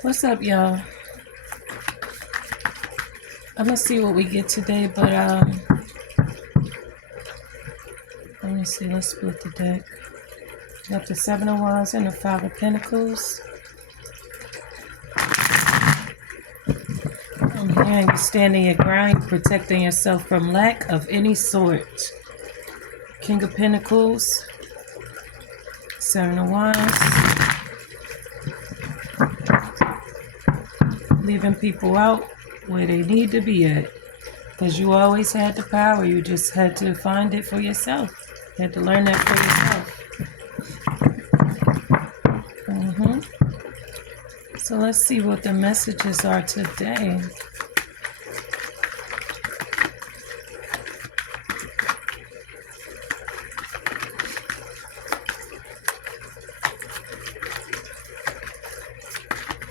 What's up, y'all? I'm gonna see what we get today, but let me see. Let's split the deck. Got the Seven of Wands and the Five of Pentacles. I'm hearing you standing your ground, protecting yourself from lack of any sort. King of Pentacles, Seven of Wands. Leaving people out where they need to be at. Because you always had the power. You just had to find it for yourself. You had to learn that for yourself. So let's see what the messages are today.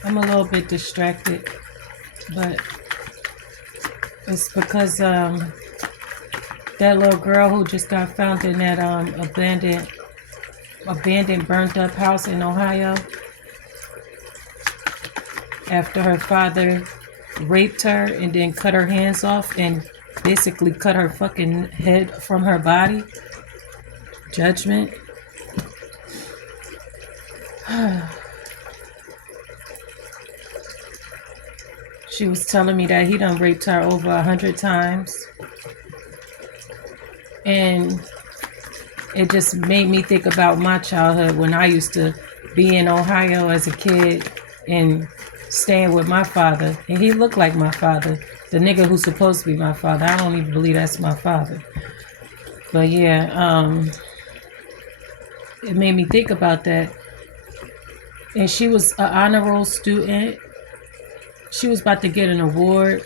I'm a little bit distracted, but it's because that little girl who just got found in that abandoned burnt up house in Ohio after her father raped her and then cut her hands off and basically cut her fucking head from her body. Judgment. She was telling me that he done raped her over 100 times. And it just made me think about my childhood when I used to be in Ohio as a kid and staying with my father. And he looked like my father. The nigga who's supposed to be my father. I don't even believe that's my father. But yeah, it made me think about that. And she was an honor roll student. She was about to get an award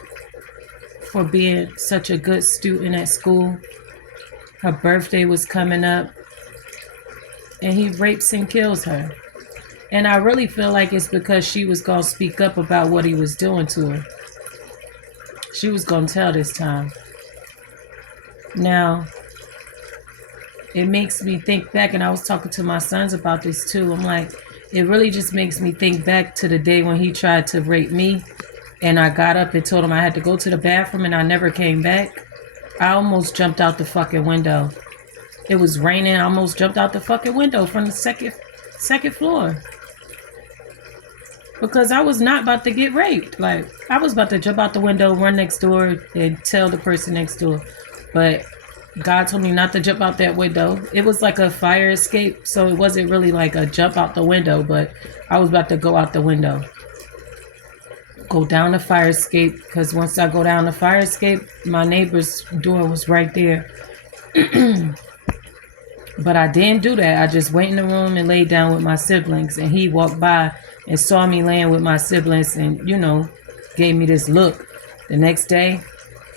for being such a good student at school. Her birthday was coming up. And he rapes and kills her. And I really feel like it's because she was going to speak up about what he was doing to her. She was going to tell this time. Now, it makes me think back, and I was talking to my sons about this too. I'm like, it really just makes me think back to the day when he tried to rape me. And I got up and told him I had to go to the bathroom and I never came back. I almost jumped out the fucking window. It was raining. I almost jumped out the fucking window from the second floor. Because I was not about to get raped. Like, I was about to jump out the window, run next door, and tell the person next door. But God told me not to jump out that window. It was like a fire escape, so it wasn't really like a jump out the window, but I was about to go out the window. Go down the fire escape, because once I go down the fire escape, my neighbor's door was right there. But I didn't do that. I just went in the room and laid down with my siblings, and he walked by and saw me laying with my siblings and, gave me this look. The next day,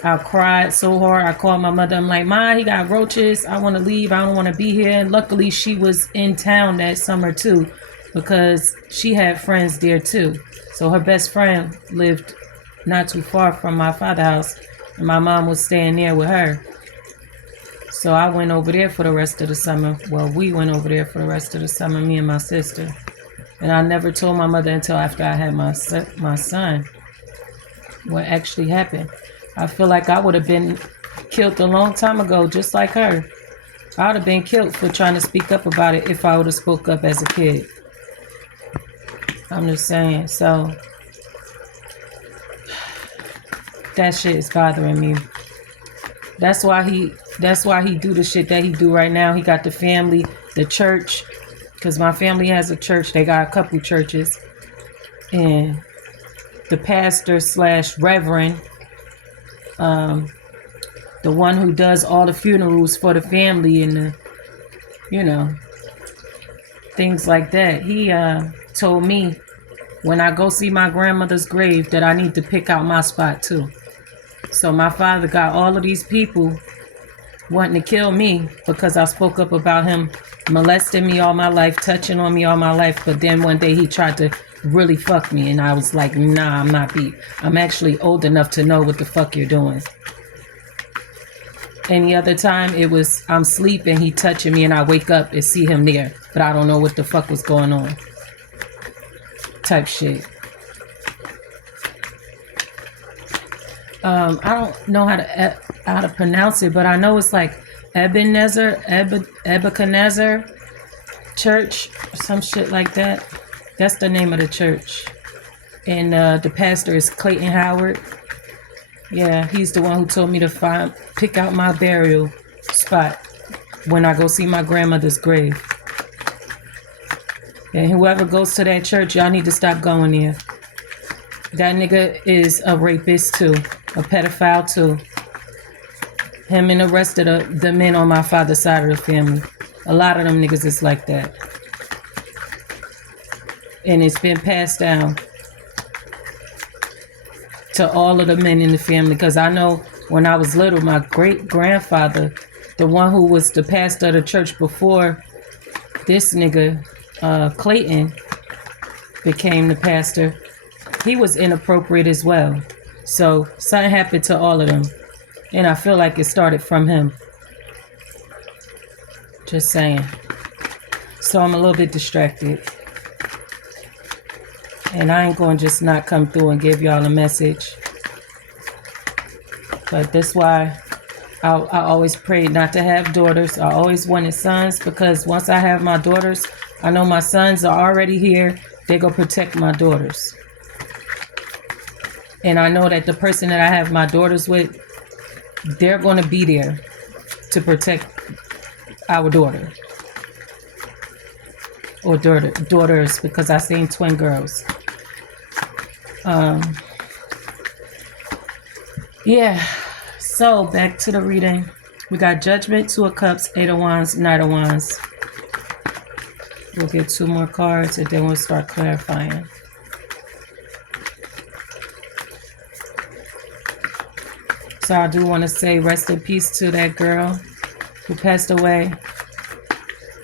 I cried so hard. I called my mother. I'm like, Ma, he got roaches. I want to leave. I don't want to be here. And luckily, she was in town that summer, too, because she had friends there, too. So her best friend lived not too far from my father's house, and my mom was staying there with her. So I went over there for the rest of the summer. Well, we went over there for the rest of the summer, me and my sister. And I never told my mother until after I had my son what actually happened. I feel like I would have been killed a long time ago, just like her. I would have been killed for trying to speak up about it if I would have spoke up as a kid. I'm just saying. So that shit is bothering me. That's why he do the shit that he do right now. He got the family, the church, because my family has a church. They got a couple churches. And the pastor / reverend, the one who does all the funerals for the family and things like that. He told me when I go see my grandmother's grave that I need to pick out my spot too. So my father got all of these people wanting to kill me because I spoke up about him molesting me all my life, touching on me all my life. But then one day he tried to really fuck me, and I was like, nah, I'm not beat. I'm actually old enough to know what the fuck you're doing. Any other time, it was I'm sleeping, he touching me, and I wake up and see him there. But I don't know what the fuck was going on. type shit. I don't know how to pronounce it, but I know it's like Ebenezer Church, some shit like that. That's the name of the church. And the pastor is Clayton Howard. Yeah, he's the one who told me to pick out my burial spot when I go see my grandmother's grave. And whoever goes to that church, y'all need to stop going there. That nigga is a rapist too, a pedophile too. Him and the rest of the men on my father's side of the family. A lot of them niggas is like that. And it's been passed down to all of the men in the family. Because I know when I was little, my great-grandfather, the one who was the pastor of the church before this nigga, Clayton, became the pastor, he was inappropriate as well. So something happened to all of them. And I feel like it started from him. Just saying. So I'm a little bit distracted. And I ain't going to just not come through and give y'all a message. But that's why I always prayed not to have daughters. I always wanted sons, because once I have my daughters, I know my sons are already here. They're going to protect my daughters. And I know that the person that I have my daughters with, they're going to be there to protect our daughter. Or daughters, because I seen twin girls. Yeah. So back to the reading. We got Judgment, Two of Cups, Eight of Wands, Knight of Wands. We'll get 2 more cards and then we'll start clarifying. So I do want to say rest in peace to that girl who passed away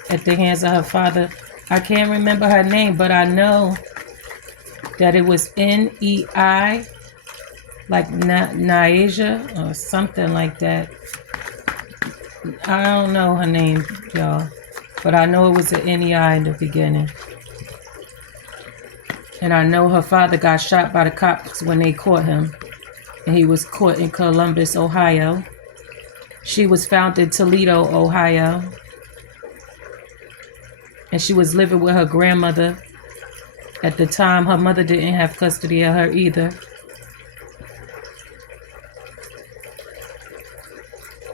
at the hands of her father. I can't remember her name, but I know that it was N-E-I, like Niaja or something like that. I don't know her name, y'all, but I know it was an N-E-I in the beginning. And I know her father got shot by the cops when they caught him. And he was caught in Columbus, Ohio. She was found in Toledo, Ohio. And she was living with her grandmother. At the time, her mother didn't have custody of her either.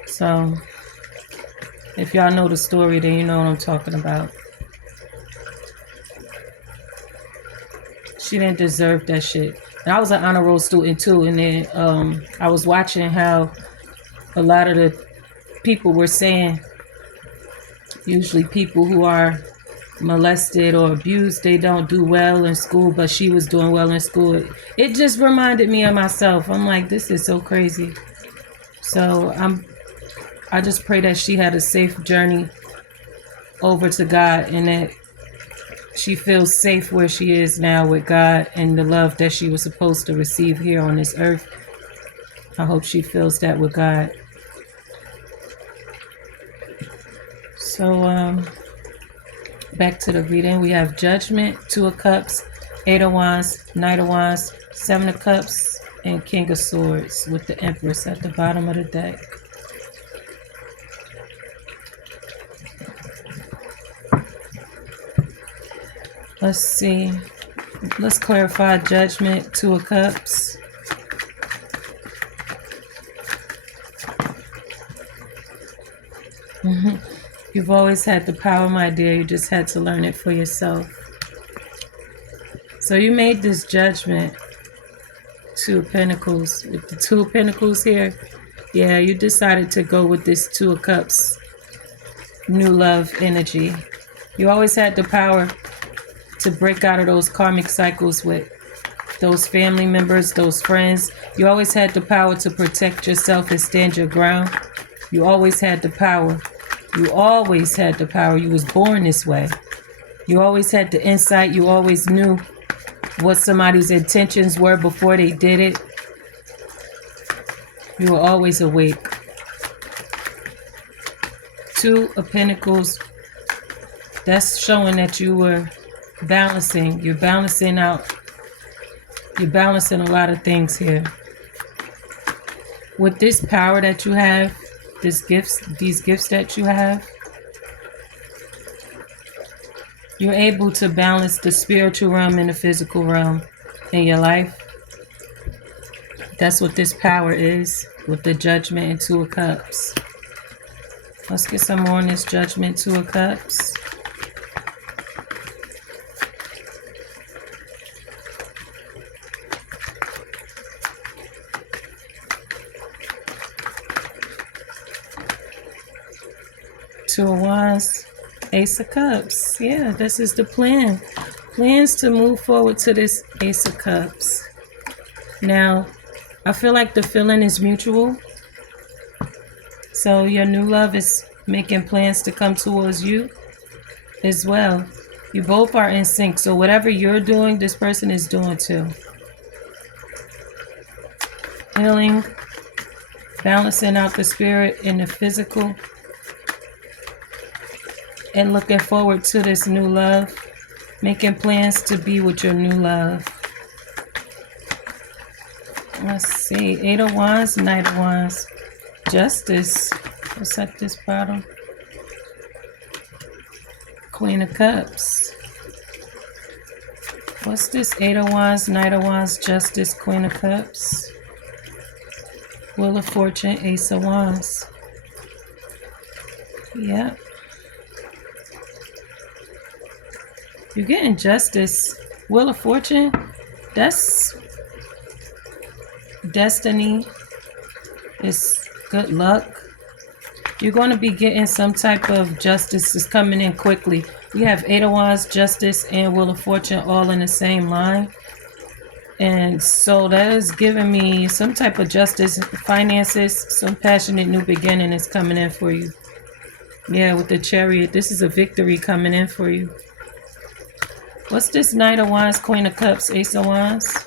So, if y'all know the story, then you know what I'm talking about. She didn't deserve that shit. And I was an honor roll student too, and then I was watching how a lot of the people were saying, usually people who are molested or abused, they don't do well in school, but she was doing well in school. It just reminded me of myself. I'm like, this is so crazy. So I just pray that she had a safe journey over to God, and that she feels safe where she is now with God, and the love that she was supposed to receive here on this earth. I hope she feels that with God. So, back to the reading. We have Judgment, Two of Cups, Eight of Wands, Knight of Wands, Seven of Cups, and King of Swords with the Empress at the bottom of the deck. Let's see. Let's clarify Judgment, Two of Cups. You've always had the power, my dear. You just had to learn it for yourself. So you made this judgment. Two of Pentacles. With the Two of Pentacles here, yeah, you decided to go with this Two of Cups. New love energy. You always had the power to break out of those karmic cycles with those family members, those friends. You always had the power to protect yourself and stand your ground. You always had the power. You always had the power. You was born this way. You always had the insight. You always knew what somebody's intentions were before they did it. You were always awake. Two of Pentacles. That's showing that you were balancing. You're balancing out. You're balancing a lot of things here. With this power that you have, these gifts that you have, you're able to balance the spiritual realm and the physical realm in your life. That's what this power is with the Judgment and Two of Cups. Let's get some more on this Judgment, Two of Cups. Two of Wands, Ace of Cups. Yeah, this is the plan. Plans to move forward to this Ace of Cups. Now, I feel like the feeling is mutual. So your new love is making plans to come towards you as well. You both are in sync. So whatever you're doing, this person is doing too. Healing, balancing out the spirit and the physical. And looking forward to this new love. Making plans to be with your new love. Let's see. Eight of Wands, Knight of Wands. Justice. What's at this bottom? Queen of Cups. What's this? Eight of Wands, Knight of Wands, Justice, Queen of Cups. Wheel of Fortune, Ace of Wands. Yep. You're getting Justice. Wheel of Fortune, that's destiny. It's good luck. You're going to be getting some type of justice is coming in quickly. We have Eight of Wands, Justice, and Wheel of Fortune all in the same line. And so that is giving me some type of justice, finances, some passionate new beginning is coming in for you. Yeah, with the Chariot, this is a victory coming in for you. What's this? Knight of Wands, Queen of Cups, Ace of Wands.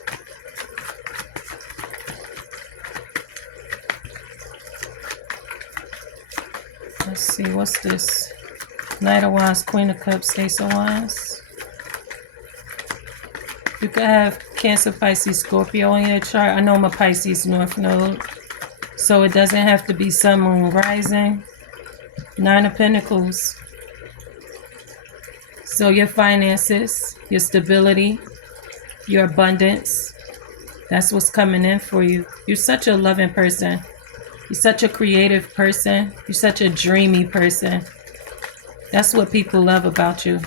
Let's see, what's this? Knight of Wands, Queen of Cups, Ace of Wands. You could have Cancer, Pisces, Scorpio in your chart. I know I'm a Pisces North Node, so it doesn't have to be Sun, Moon, Rising. Nine of Pentacles. So your finances, your stability, your abundance, that's what's coming in for you. You're such a loving person. You're such a creative person. You're such a dreamy person. That's what people love about you.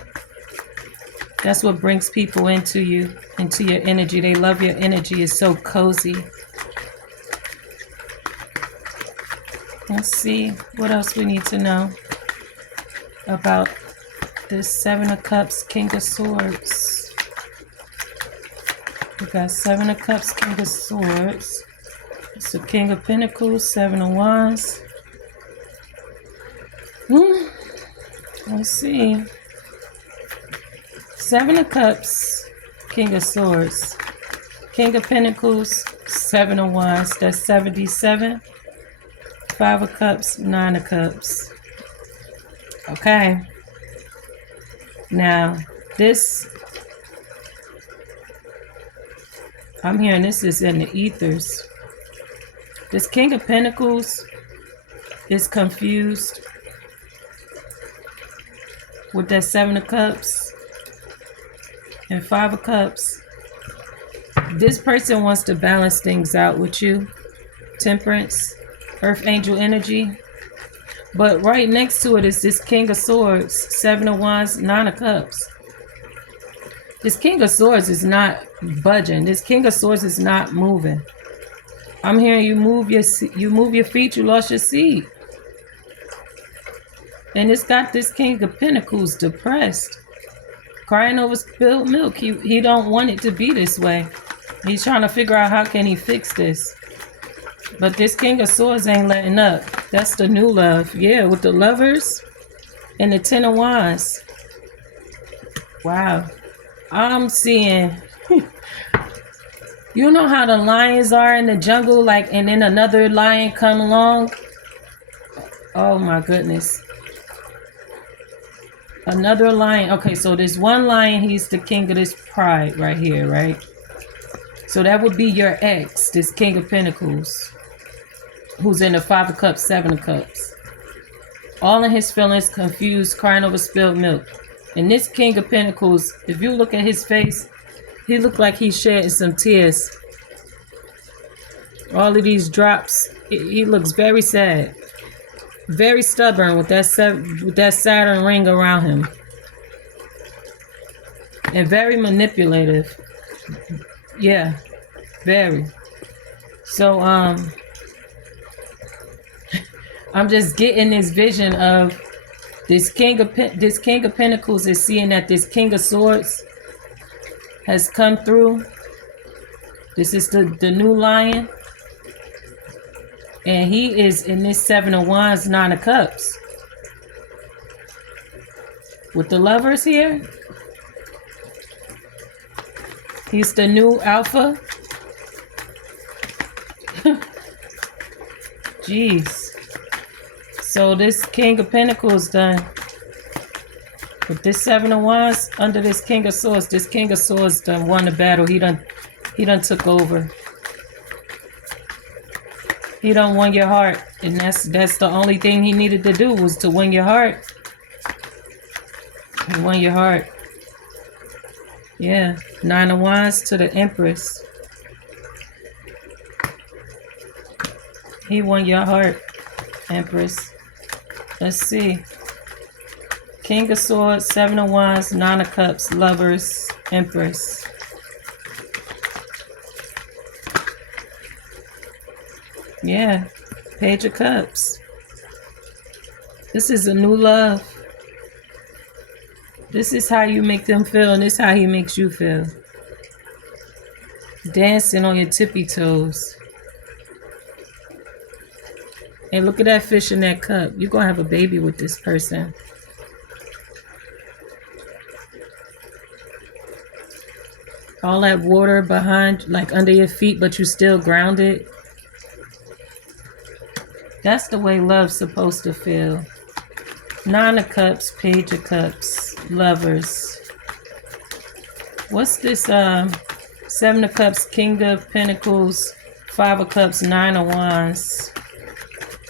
That's what brings people into you, into your energy. They love your energy. It's so cozy. Let's see what else we need to know about this Seven of Cups, King of Swords. We got Seven of Cups, King of Swords. It's the King of Pentacles, Seven of Wands. Let's see. Seven of Cups, King of Swords. King of Pentacles, Seven of Wands. That's 77. Five of Cups, Nine of Cups. Okay. Now, this, I'm hearing this is in the ethers. This King of Pentacles is confused with that Seven of Cups and Five of Cups. This person wants to balance things out with you. Temperance, Earth Angel energy. But right next to it is this King of Swords, Seven of Wands, Nine of Cups. This King of Swords is not budging. This King of Swords is not moving. I'm hearing you move your feet, you lost your seat. And it's got this King of Pentacles depressed, crying over spilled milk. He don't want it to be this way. He's trying to figure out how can he fix this. But this King of Swords ain't letting up. That's the new love. Yeah, with the Lovers and the Ten of Wands. Wow. I'm seeing... You know how the lions are in the jungle, like, and then another lion come along? Oh my goodness. Another lion. Okay, so there's one lion. He's the king of this pride right here, right? So that would be your ex, this king of pentacles, who's in the 5 of cups, 7 of cups. All in his feelings, confused, crying over spilled milk. And this king of pentacles, if you look at his face, he looked like he's shedding some tears. All of these drops, he looks very sad. Very stubborn with that Saturn ring around him. And very manipulative. Yeah, very. So, I'm just getting this vision of this King of Pentacles is seeing that this King of Swords has come through. This is the new lion. And he is in this 7 of Wands, 9 of Cups. With the Lovers here. He's the new Alpha. Jeez. So this King of Pentacles done. With this 7 of Wands under this King of Swords. This King of Swords done won the battle. He done took over. He done won your heart. And that's the only thing he needed to do was to win your heart. He won your heart. Yeah. 9 of Wands to the Empress. He won your heart, Empress. Let's see. King of Swords, 7 of Wands, 9 of Cups, Lovers, Empress. Yeah, Page of Cups. This is a new love. This is how you make them feel, and this is how he makes you feel. Dancing on your tippy toes. And look at that fish in that cup. You're going to have a baby with this person. All that water behind, like under your feet, but you still grounded. That's the way love's supposed to feel. 9 of Cups, Page of Cups, Lovers. What's this? 7 of Cups, King of Pentacles, 5 of Cups, 9 of Wands.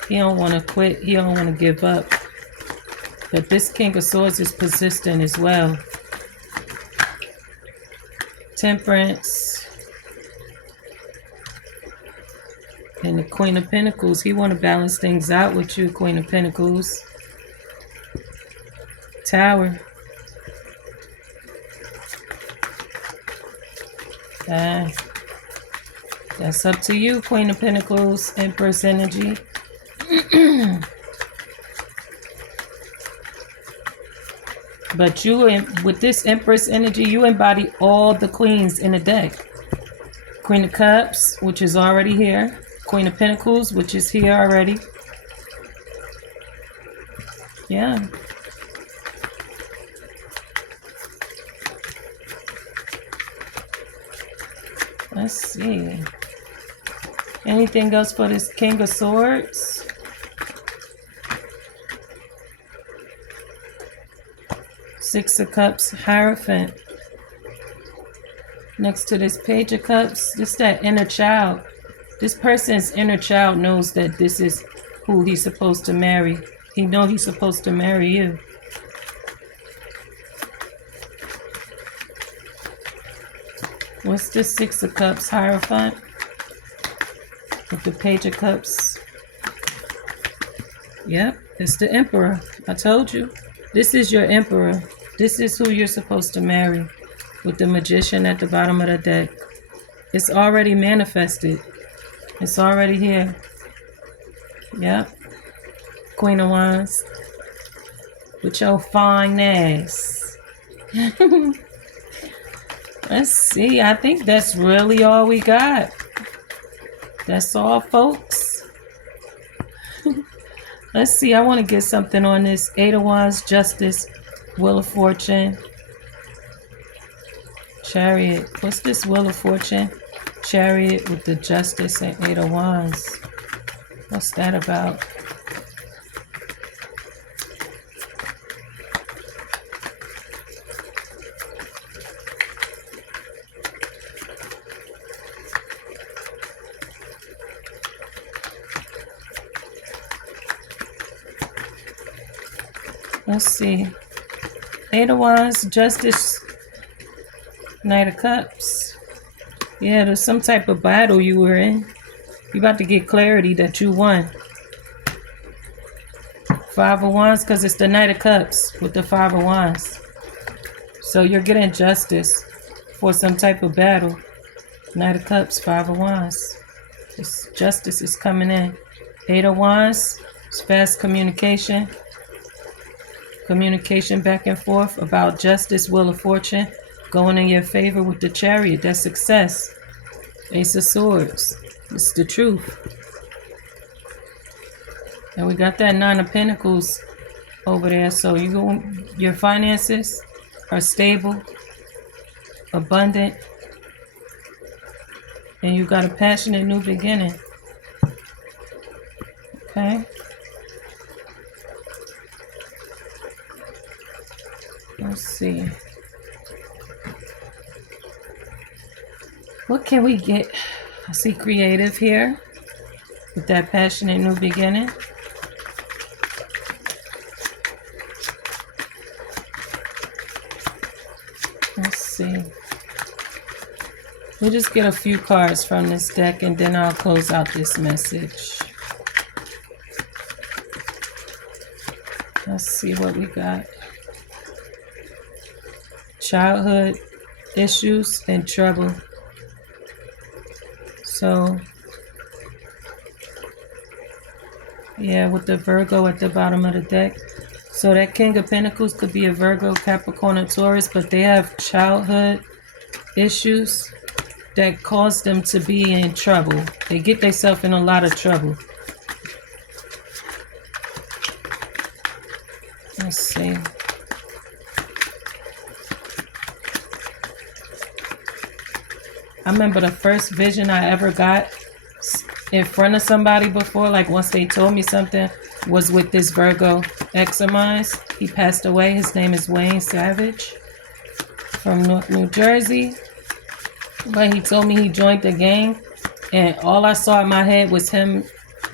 He don't want to quit. He don't want to give up. But this King of Swords is persistent as well. Temperance. And the Queen of Pentacles. He want to balance things out with you, Queen of Pentacles. Tower. That's up to you, Queen of Pentacles, Empress energy. But you, with this Empress energy, you embody all the queens in the deck. Queen of Cups, which is already here. Queen of Pentacles, which is here already. Yeah. Let's see. Anything else for this King of Swords? Six of Cups, Hierophant. Next to this Page of Cups, this is that inner child. This person's inner child knows that this is who he's supposed to marry. He knows he's supposed to marry you. What's this Six of Cups, Hierophant? With the Page of Cups. Yep, it's the Emperor. I told you. This is your Emperor. This is who you're supposed to marry. With the Magician at the bottom of the deck. It's already manifested. It's already here. Yep. Queen of Wands. With your fine ass. Let's see. I think that's really all we got. That's all, folks. Let's see. I want to get something on this. 8 of Wands, Justice, Wheel of Fortune, Chariot. What's this Wheel of Fortune? Chariot with the Justice and 8 of Wands. What's that about? Let's see. Eight of Wands, Justice, Knight of Cups. Yeah, there's some type of battle you were in. You about to get clarity that you won. Five of Wands, because it's the Knight of Cups with the Five of Wands. So you're getting justice for some type of battle. Knight of Cups, Five of Wands. This justice is coming in. Eight of Wands, it's fast communication. Communication back and forth about justice, Wheel of Fortune, going in your favor with the Chariot. That's success. Ace of Swords. It's the truth. And we got that Nine of Pentacles over there. So your finances are stable, abundant, and you got a passionate new beginning. Okay. Let's see. What can we get? I see creative here with that passionate new beginning. Let's see. We'll just get a few cards from this deck and then I'll close out this message. Let's see what we got. Childhood issues and trouble. So, yeah, with the Virgo at the bottom of the deck. So that King of Pentacles could be a Virgo, Capricorn, or Taurus, but they have childhood issues that cause them to be in trouble. They get themselves in a lot of trouble. Let's see. I remember the first vision I ever got in front of somebody before, like once they told me something, was with this Virgo ex of mine. He passed away. His name is Wayne Savage from New Jersey. But he told me he joined the gang, and all I saw in my head was him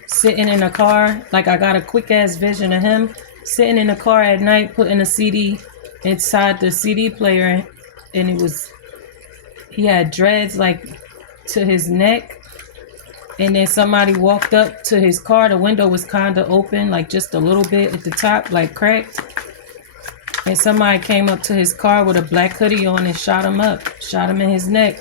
sitting in a car. Like I got a quick ass vision of him sitting in a car at night, putting a CD inside the CD player, and he had dreads like to his neck. And then somebody walked up to his car. The window was kind of open, like just a little bit at the top, like cracked. And somebody came up to his car with a black hoodie on and shot him up, shot him in his neck.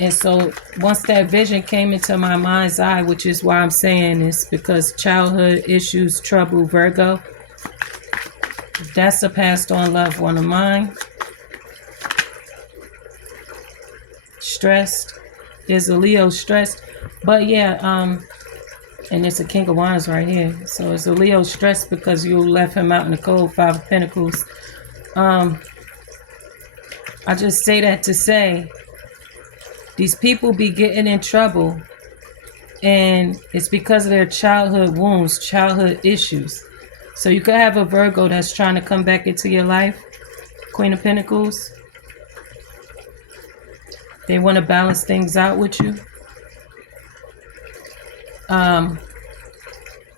And so once that vision came into my mind's eye, which is why I'm saying this, because childhood issues, trouble, Virgo, that's a passed on loved one of mine. Stressed. There's a Leo stressed. But yeah, and it's a King of Wands right here. So it's a Leo stressed because you left him out in the cold, Five of Pentacles. I just say that to say these people be getting in trouble, and it's because of their childhood wounds, childhood issues. So you could have a Virgo that's trying to come back into your life, Queen of Pentacles. They want to balance things out with you.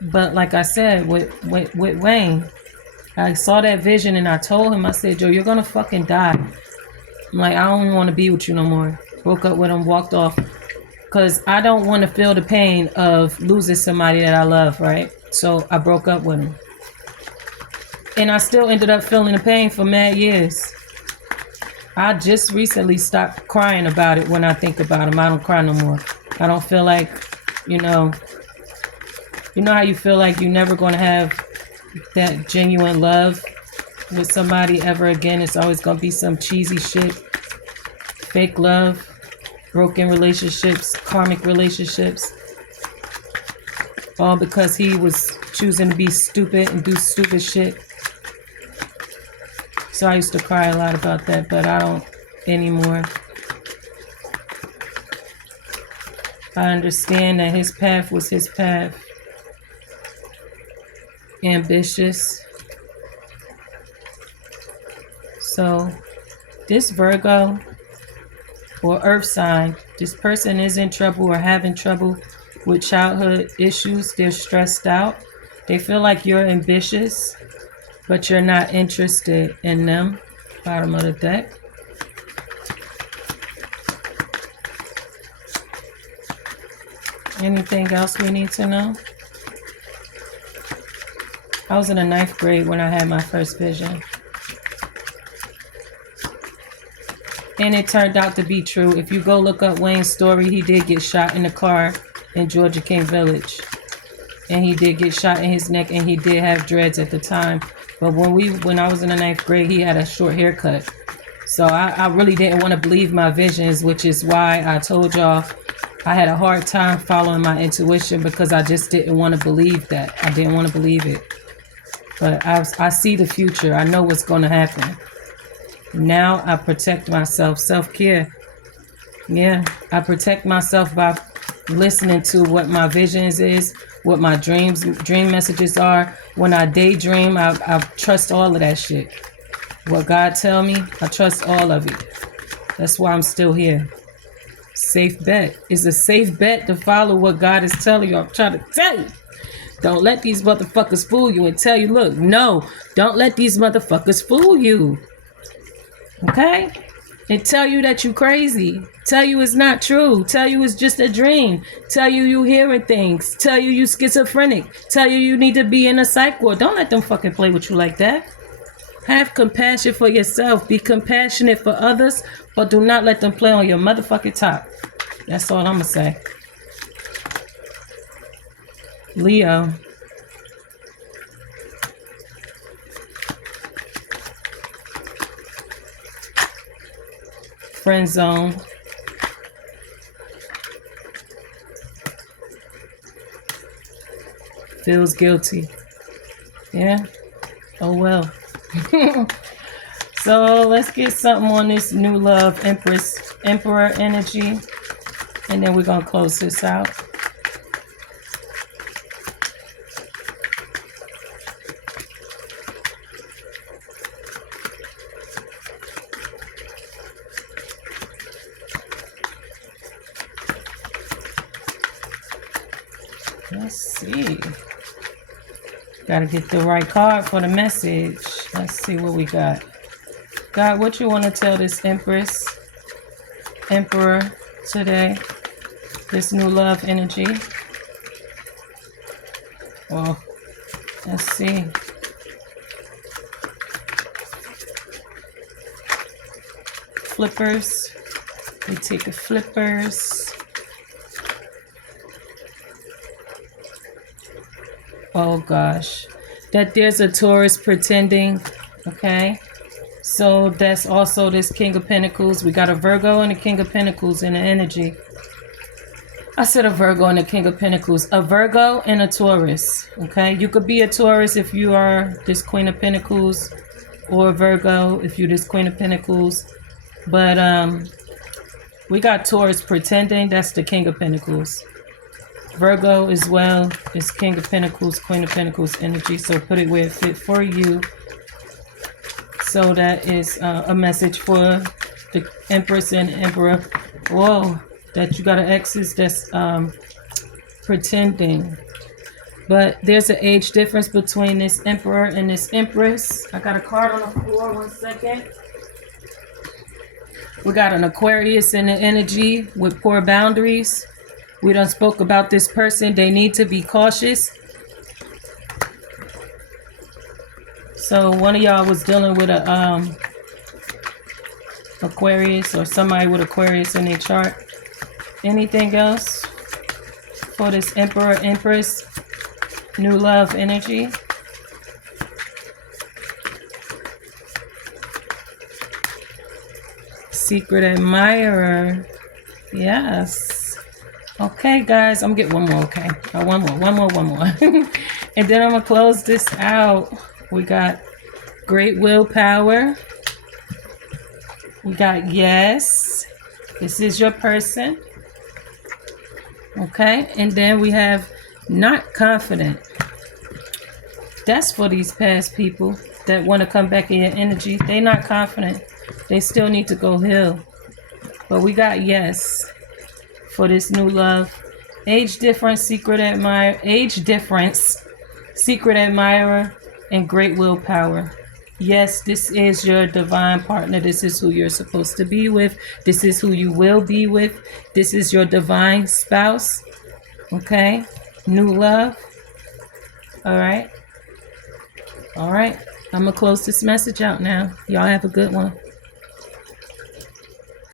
But like I said, with Wayne, I saw that vision and I told him, I said, Joe, you're going to fucking die. I'm like, I don't want to be with you no more. Broke up with him, walked off. Because I don't want to feel the pain of losing somebody that I love, right? So I broke up with him. And I still ended up feeling the pain for mad years. I just recently stopped crying about it when I think about him. I don't cry no more. I don't feel like, you know how you feel like you're never going to have that genuine love with somebody ever again. It's always going to be some cheesy shit, fake love, broken relationships, karmic relationships, all because he was choosing to be stupid and do stupid shit. So I used to cry a lot about that, but I don't anymore. I understand that his path was his path. Ambitious. So this Virgo or Earth sign, this person is in trouble or having trouble with childhood issues. They're stressed out. They feel like you're ambitious. but you're not interested in them. Bottom of the deck. Anything else we need to know? I was in the 9th grade when I had my first vision. And it turned out to be true. If you go look up Wayne's story, he did get shot in the car in Georgia King Village. And he did get shot in his neck, and he did have dreads at the time. But when I was in the 9th grade, he had a short haircut. So I really didn't want to believe my visions, which is why I told y'all I had a hard time following my intuition, because I just didn't want to believe that. I didn't want to believe it. But I see the future. I know what's going to happen. Now I protect myself. Self-care. Yeah, I protect myself by listening to what my visions is, what my dream messages are. When I daydream, I trust all of that shit. What God tell me, I trust all of it. That's why I'm still here. Safe bet. It's a safe bet to follow what God is telling you. I'm trying to tell you. Don't let these motherfuckers fool you and tell you, look, no, don't let these motherfuckers fool you. Okay? And tell you that you crazy. Tell you it's not true. Tell you it's just a dream. Tell you hearing things. Tell you schizophrenic. Tell you need to be in a psych ward. Don't let them fucking play with you like that. Have compassion for yourself. Be compassionate for others, but do not let them play on your motherfucking top. That's all I'm going to say. Leo. Friend zone. Feels guilty. Yeah? Oh well. So let's get something on this new love Emperor energy, and then we're gonna close this out. Let's see. Gotta get the right card for the message. Let's see what we got. God, what you want to tell this Emperor today? This new love energy. Well, let's see. Flippers. We take the flippers. Oh gosh, that there's a Taurus pretending. Okay, so that's also this King of Pentacles. We got a Virgo and a King of Pentacles in the energy. I said a Virgo and a King of Pentacles. A Virgo and a Taurus. Okay, you could be a Taurus if you are this Queen of Pentacles, or a Virgo if you're this Queen of Pentacles. But we got Taurus pretending. That's the King of Pentacles. Virgo as well is King of Pentacles, Queen of Pentacles energy. So put it where it fit for you. So that is a message for the Empress and Emperor. Whoa, that you got an exes that's pretending. But there's an age difference between this Emperor and this Empress. I got a card on the floor, 1 second. We got an Aquarius in the energy with poor boundaries. We done spoke about this person. They need to be cautious. So one of y'all was dealing with a Aquarius, or somebody with Aquarius in their chart. Anything else for this Emperor, Empress, new love energy? Secret admirer. Yes. Okay, guys, I'm gonna get one more, okay? One more. And then I'm gonna close this out. We got great willpower. We got yes. This is your person. Okay, and then we have not confident. That's for these past people that want to come back in your energy. They're not confident. They still need to go heal. But we got yes for this new love. Age difference, secret admirer, and great willpower. Yes, this is your divine partner. This is who you're supposed to be with. This is who you will be with. This is your divine spouse. Okay? New love. All right? All right. I'm going to close this message out now. Y'all have a good one.